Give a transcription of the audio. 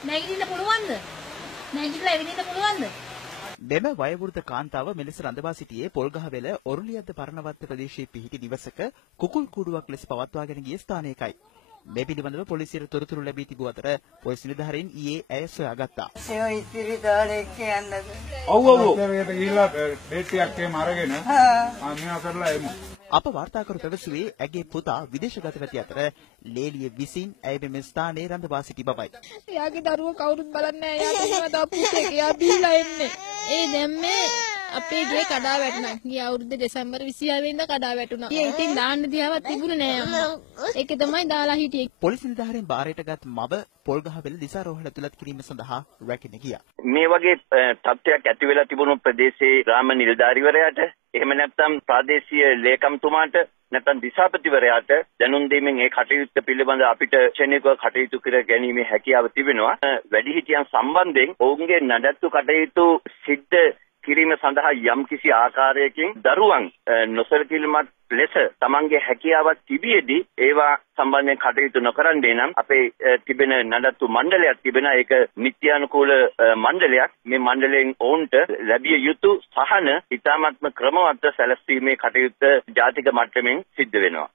නැගිටින්න පුළුවන්ද? නැගිටලා ඇවිදින්න පුළුවන්ද? මෙම වයෝවෘද්ධ කාන්තාව මෙලෙස රඳවා සිටියේ පොල්ගහවෙල ඔරුලියද්ද පරණවත්ත ප්‍රදේශයේ පිහිටි නිවසක කුකුල් කූඩුවක් ලෙස පවත්වාගෙන ගිය ස්ථානයකයි. මේ පිළිබඳව පොලිසියට තොරතුරු ලැබී තිබූ අතර පොලිස් නිලධාරීන් ඊයේ ඇය සොයාගත්තා. ඒ ඉතිරි දාලේ කියන්නද? ඔව් ඔව්. ඒකට ගිහිල්ලා ඩේට් එකක් එහෙම අරගෙන මේවා කරලා එමු. අප වාර්තාකරු පැවසුවේ ඇගේ පුතා විදේශගත වෙති අතර ලේලිය විසින් ඇය මෙම ස්ථානයේ රඳවා සිටි බවයි. එයාගේ දරුවෝ කවුරුත් බලන්නේ නැහැ. එයා තව පුතෙක්. එයා බීලා එන්නේ. ඒ දැම්මේ අපේ ගේ කඩා වැටුණා. ගිය අවුරුද්දේ දෙසැම්බර් 26 වෙනිදා කඩා වැටුණා. ඊයේ ඉතින් දාන්න දිහාවක් තිබුණේ නෑ අම්මා. ඒකේ තමයි දාලා හිටියේ. පොලිස් නිලධාරීන් බාරයටගත් මව පොල්ගහවෙල දිසාරෝහණ ඇතුළත් කිරීම සඳහා රැකගෙන ගියා. මේ වගේ තත්ත්වයක් ඇති වෙලා තිබුණු ප්‍රදේශයේ ග්‍රාම නිලධාරිවරයාට එහෙම නැත්නම් ප්‍රාදේශීය ලේකම්තුමාට නැත්නම් දිසාපතිවරයාට දැනුම් දීමෙන් ඒ කටයුත්ත පිළිබඳ අපිට ක්ෂණිකව කටයුතු කර ගැනීමේ හැකියාව තිබෙනවා. වැඩිහිටියන් සම්බන්ධයෙන් ඔවුන්ගේ නඩත්තු කටයුතු සිද්ධ කිරීම සඳහා යම් කිසි ආකාරයකින් දරුවන් නොසලකිලිමත් ලෙස තමන්ගේ හැකියාවක් තිබියදී ඒවා සම්බන්ධයෙන් කටයුතු නොකරන්නේ නම් අපේ තිබෙන නඩත්තු මණ්ඩලයක් තිබෙනවා. ඒක නිත්‍යානුකූල මණ්ඩලයක්. මේ මණ්ඩලයෙන් ඔවුන්ට ලැබිය යුතු සහන ඉතාමත්ම ක්‍රමවත් සැලැස්වීමේ කටයුත්ත ජාතික මට්ටමින් සිද්ධ වෙනවා.